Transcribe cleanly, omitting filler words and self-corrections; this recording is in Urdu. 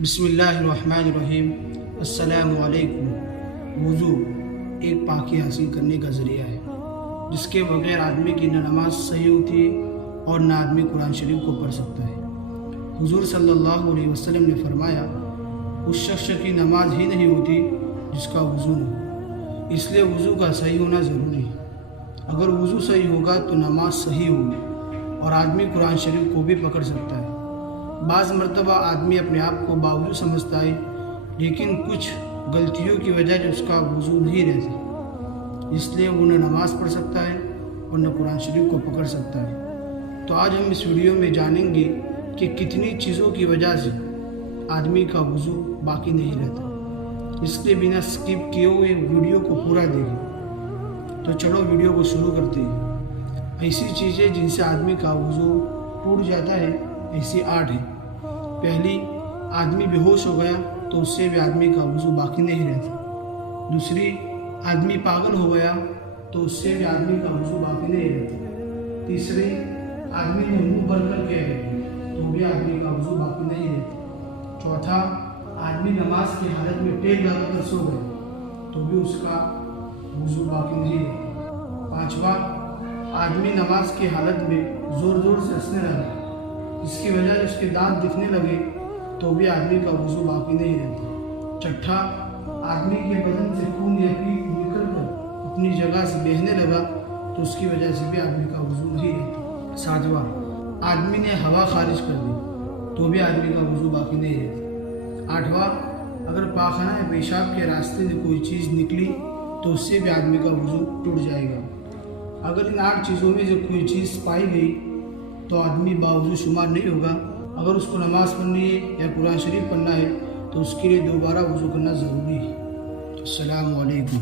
بسم اللہ الرحمن الرحیم۔ السلام علیکم۔ وضو ایک پاکی حاصل کرنے کا ذریعہ ہے جس کے بغیر آدمی کی نہ نماز صحیح ہوتی ہے اور نہ آدمی قرآن شریف کو پڑھ سکتا ہے۔ حضور صلی اللہ علیہ وسلم نے فرمایا، اس شخص کی نماز ہی نہیں ہوتی جس کا وضو نہ ہو، اس لیے وضو کا صحیح ہونا ضروری ہے۔ اگر وضو صحیح ہوگا تو نماز صحیح ہوگی اور آدمی قرآن شریف کو بھی پکڑ سکتا ہے۔ بعض مرتبہ آدمی اپنے آپ کو باوضو سمجھتا ہے، لیکن کچھ غلطیوں کی وجہ سے اس کا وضو نہیں رہتا، اس لیے وہ نہ نماز پڑھ سکتا ہے اور نہ قرآن شریف کو پکڑ سکتا ہے۔ تو آج ہم اس ویڈیو میں جانیں گے کہ کتنی چیزوں کی وجہ سے آدمی کا وضو باقی نہیں رہتا۔ اس لیے بنا سکپ کیے ہوئے ویڈیو کو پورا دیکھیں۔ تو چلو ویڈیو کو شروع کرتے ہیں۔ ایسی چیزیں جن سے آدمی کا وضو ٹوٹ جاتا ہے ایسی 8 ہیں۔ پہلی، آدمی بے ہوش ہو گیا تو اس سے بھی آدمی کا وضو باقی نہیں رہتا۔ دوسری، آدمی پاگل ہو گیا تو اس سے بھی آدمی کا وضو باقی نہیں رہتا۔ تیسری، آدمی نے منہ بھر کر کے تو بھی آدمی کا وضو باقی نہیں رہتا۔ چوتھا، آدمی نماز کی حالت میں ٹیک لگا کر سو گیا تو بھی اس کا وضو باقی نہیں رہتا۔ پانچواں، آدمی نماز کی حالت میں زور زور سے ہنسنے لگا جس کی وجہ سے اس کے دانت دکھنے لگے تو بھی آدمی کا وضو باقی نہیں رہتا۔ چھٹا، آدمی کے بدن سے خون یا پیپ نکل کر اپنی جگہ سے بہنے لگا تو اس کی وجہ سے بھی آدمی کا وضو نہیں رہتا۔ ساتواں، آدمی نے ہوا خارج کر دی تو بھی آدمی کا وضو باقی نہیں رہتا۔ آٹھواں، اگر پاخانہ یا پیشاب کے راستے سے کوئی چیز نکلی تو اس سے بھی آدمی کا وضو ٹوٹ جائے گا۔ اگر ان 8 چیزوں میں سے کوئی چیز پائی گئی تو آدمی باوضو شمار نہیں ہوگا۔ اگر اس کو نماز پڑھنی ہے یا قرآن شریف پڑھنا ہے تو اس کے لیے دوبارہ وضو کرنا ضروری ہے۔ السلام علیکم۔